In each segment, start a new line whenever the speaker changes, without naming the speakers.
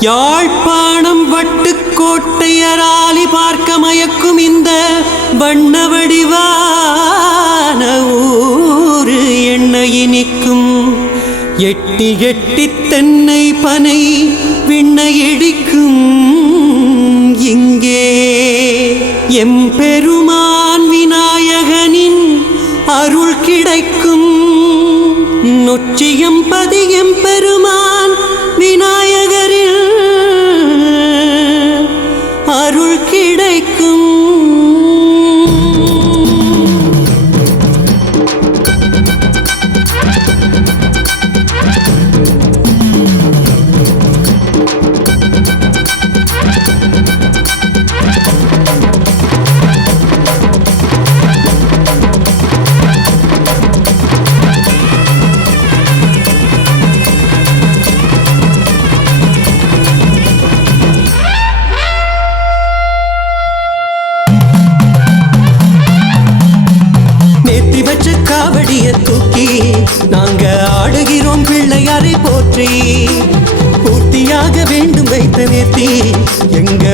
யாழ்ப்பாணம் வட்டுக்கோட்டையராலி பார்க்க மயக்கும் இந்த வண்ண வடிவான ஊரு எண்ணெய் இனிக்கும் எட்டி எட்டி தென்னை பனை விண்ணை இடிக்கும். இங்கே எம்பெருமான் விநாயகனின் அருள் கிடைக்கும். நொச்சியம் பதியம் பெருமான் எங்க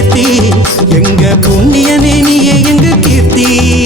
கீர்த்தி. எங்க புண்ணிய நேனியே எங்க கீர்த்தி?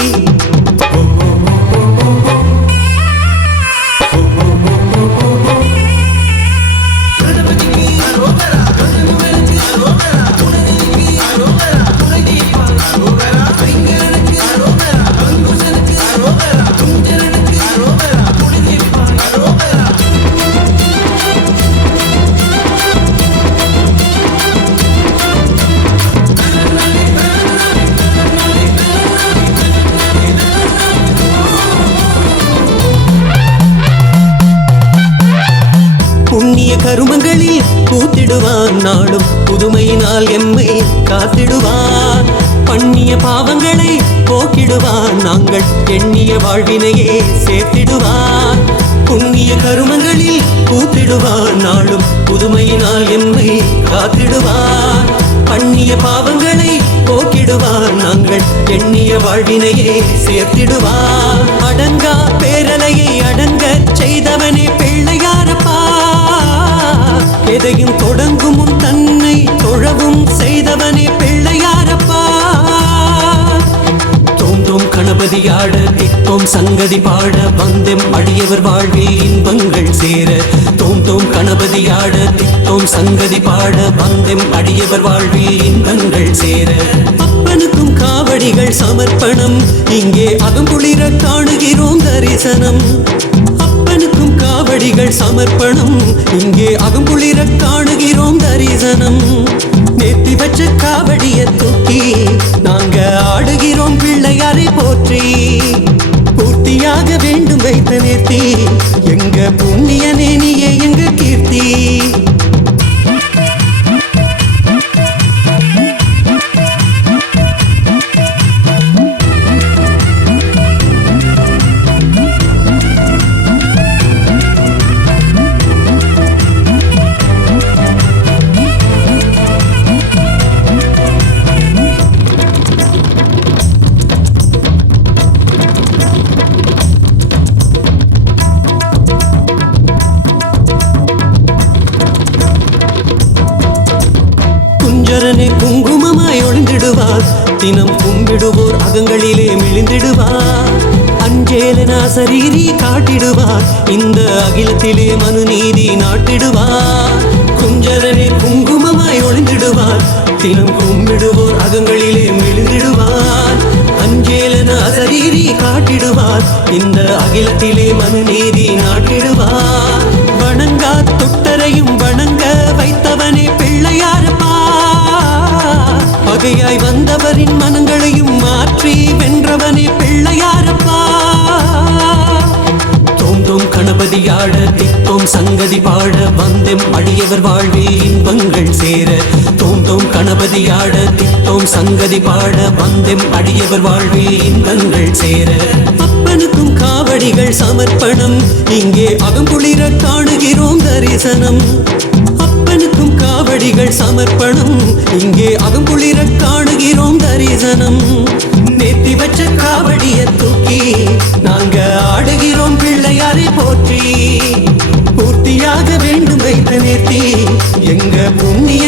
கருமங்களில் கூத்திடுவான் நாளும். புதுமையினால் எம்மை காத்திடுவான். பண்ணிய பாவங்களை போக்கிடுவான். நாங்கள் எண்ணிய வாழ்வினையே சேர்த்திடுவான். புண்ணிய கருமங்களில் கூத்திடுவான் நாளும். புதுமையினால் எம்மை காத்திடுவான். பண்ணிய பாவங்களை போக்கிடுவான். நாங்கள் எண்ணிய வாழ்வினையே சேர்த்திடுவான். அடங்கா பேரலையை அடங்க செய்தவனே பிள்ளையார். எதையும் தொடங்கும் தன்னை தொழவும் செய்தவனே பிள்ளையாரப்பா. தோன்றும் கணபதியாட திட்டோம் சங்கதி பாட வந்தெம் அடியவர் வாழ்வில் இன்பங்கள் சேர. தோன்றும் கணபதியாட திட்டோம் சங்கதி பாட வந்தெம் அடியவர் வாழ்வில் இன்பங்கள் சேர. அப்பனுக்கும் காவடிகள் சமர்ப்பணம் இங்கே அகம்புளிர காணுகிறோம் தரிசனம். எங்கள் சமர்ப்பணம். இங்கே அகம்புளிர காணுகிறோம் தரிசனம். நேத்தி வச்ச காவடிய தூக்கி நாங்க ஆடுகிறோம் பிள்ளையாரை போற்றி. பூர்த்தியாக வேண்டும் வைத்த நேர்த்தி எங்க பூ குஞ்சரனை குங்குமமாய் ஒளிந்திடுவார். தினம் கும்பிடுவோர் அகங்களிலே மிளிந்திடுவார். அஞ்சேலனா சரீரி காட்டிடுவார். இந்த அகிலத்திலே மனு நீதி நாட்டிடுவார். குஞ்சரனே குங்குமமாய் ஒளிந்திடுவார். தினம் கும்பிடுவோர் அகங்களிலே மிளிந்திடுவார். அஞ்சேலனா சரீரி காட்டிடுவார். இந்த அகிலத்திலே மனு நீதி நாட்டிடுவார். வணங்கா தொட்டரையும் வணங்க வைத்தவனே வாழ்க்கையாய் வந்தவரின் மனங்களையும் மாற்றி வென்றவனே பிள்ளையாரப்பா. தோந்தோம் கணபதியாட தித்தோம் சங்கதி பாட வந்தெம் அடியவர் வாழ்வே இன்பங்கள் சேர. தோந்தோம் கணபதியாட தித்தோம் சங்கதி பாட வந்தெம் அடியவர் வாழ்வே இன்பங்கள் சேர. அப்பனுக்கும் காவடிகள் சமர்ப்பணம் இங்கே அகம்புளிர காணுகிறோம் தரிசனம். அப்பனுக்கும் காவடிகள் சமர்ப்பணம். இங்கே அகம்புளிர காணுகிறோம் தரிசனம். நேத்தி வச்ச காவடிய தூக்கி நாங்க ஆடுகிறோம் பிள்ளையாரை போற்றி. பூர்த்தியாக வேண்டும் வைத்த நேர்த்தி எங்க புண்ணிய